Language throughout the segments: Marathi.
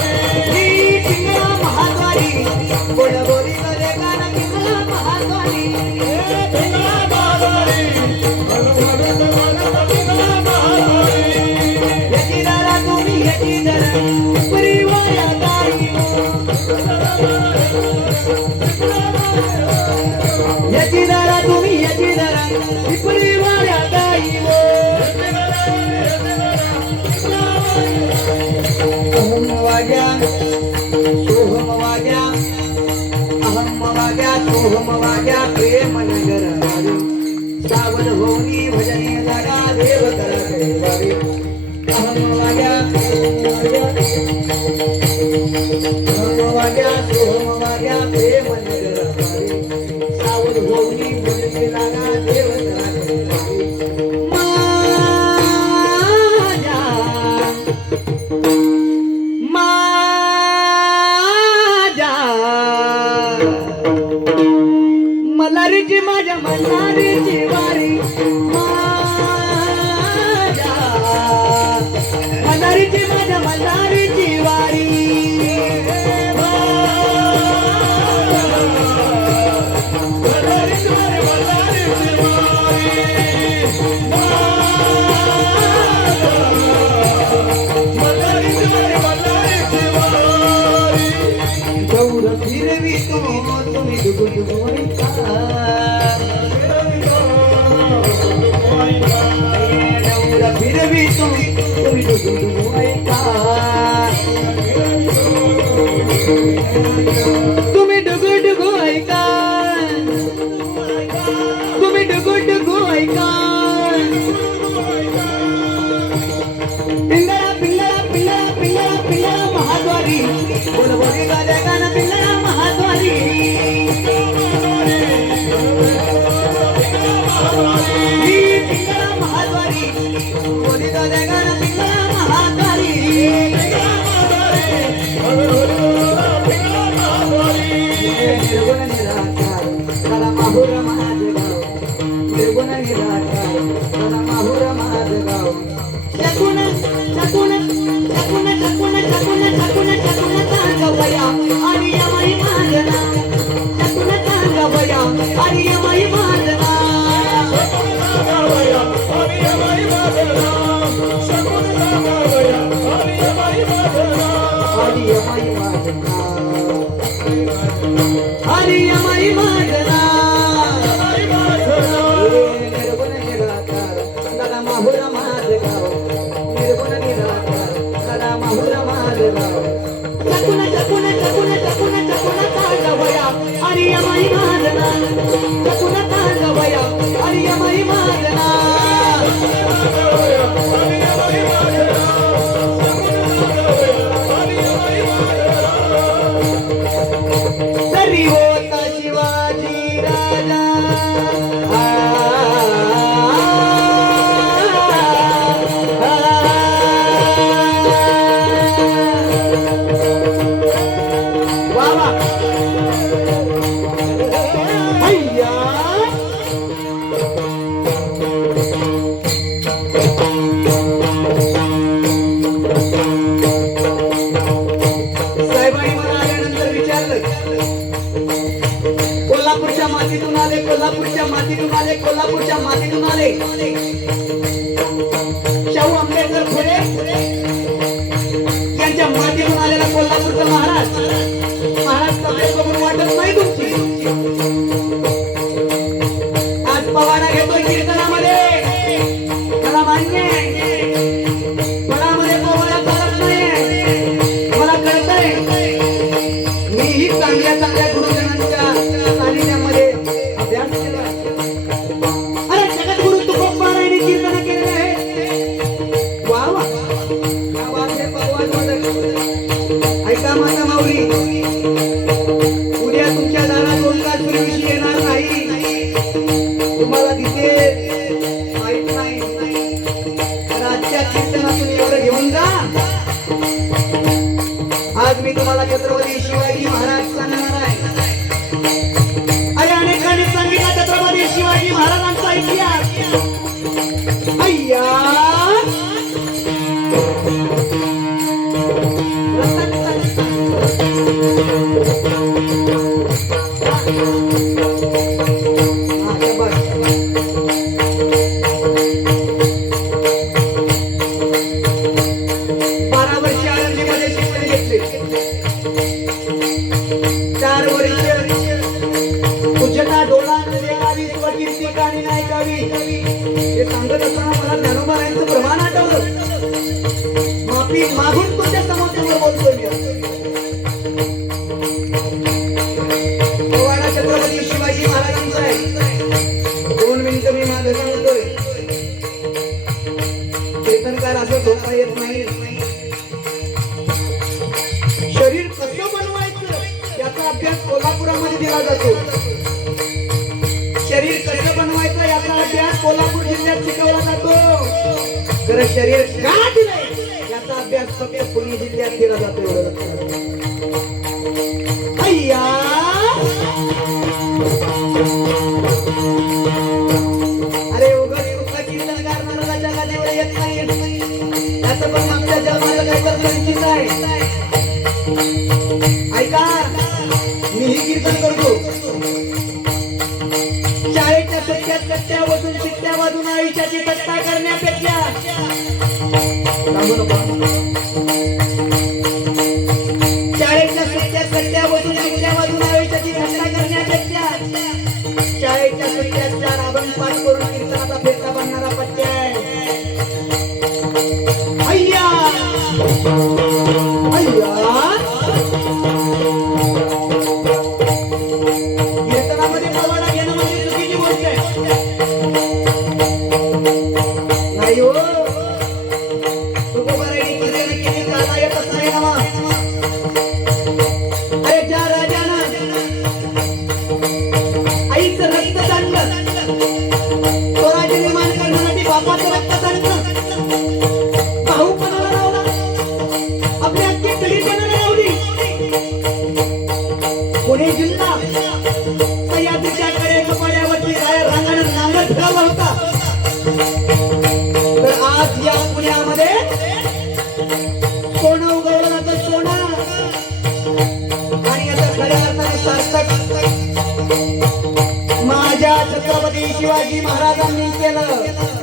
Música वाट्या प्रेम नगर सावन भोवनी भजने जागा देव करा देवारी अहम वाट्या अहम वाट्या तरी होता शिवाजी राजा. Estoy llenando हा, स्वकीर्ती नाही गावी हे सांगत असताना मला ज्ञानोबारायांचं प्रमाण आठवलं. माफी मागून तुमच्यासमोर समोर बोलतोय मी पोवाडा छत्रपती शिवाजी महाराजांचा आहे. दोन मिनिटं मी माझं सांगतोय. कीर्तनकार असं झोपा येत नाही. शरीर कसं बनवायचं याचा अभ्यास कोल्हापुरामध्ये दिला जातो. बनवायचं अभ्यास कोल्हापूर जिल्ह्यात शिकवला जातो. खरं शरीर का दिलंय याचा अभ्यास फक्त पुणे जिल्ह्यात केला जातो अय्या! अरे उगाच कुठला कीर्तनकार महाराजाच्या गाण्यावर येत नाही येत नाही. त्याचं पण आमच्या जन्माला काही तर संचित आहे. ऐका मीही कीर्तन करतो. कट्ट्या वाजून शिट्ट्या वाजून आयुष्याची तट्टा करण्यापेक्षा. शाळेच्या सुट्ट्यात कट्ट्या वाजून शिट्ट्या वाजून आयुष्याची थट्टा करण्यापेक्षा शाळेच्या सुट्ट्यात चार अभंग पाठ करून या पुण्यामध्ये. सोनं उगवलं जातं सोनं. आणि आता खऱ्या अर्थाने सार्थक. माझ्या छत्रपती शिवाजी महाराजांनी केलं.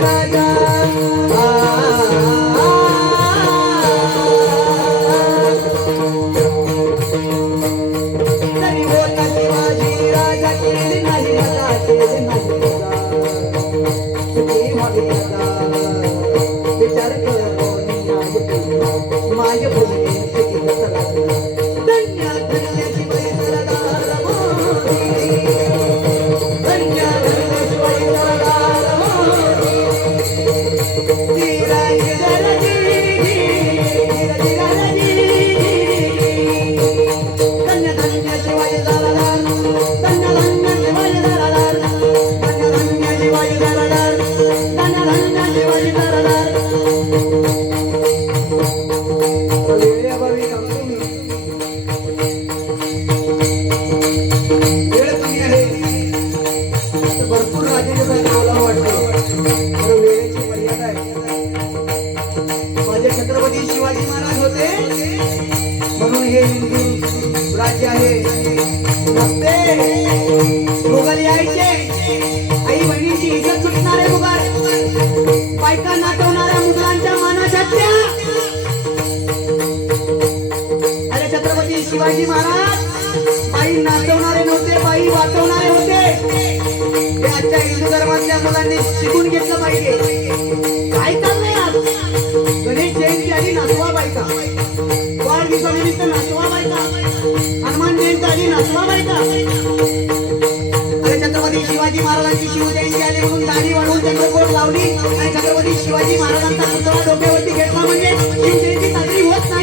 Bye. गावातल्या मुलांनी शिकून घेतलं पाहिजे. काय चाललंय आज. गणेश जयंती आली नाचवा बायका. वाढदिवसानिमित्त नाचवा बायका. हनुमान जयंती आली नाचवा बायका. अरे छत्रपती शिवाजी महाराजांची शिवजयंती आली म्हणून दाढी वाढवून चंद्रकोट लावली आणि छत्रपती शिवाजी महाराजांचा पुतळा डोक्यावरती घेतला म्हणजे शिवजयंती साजरी होत नाही.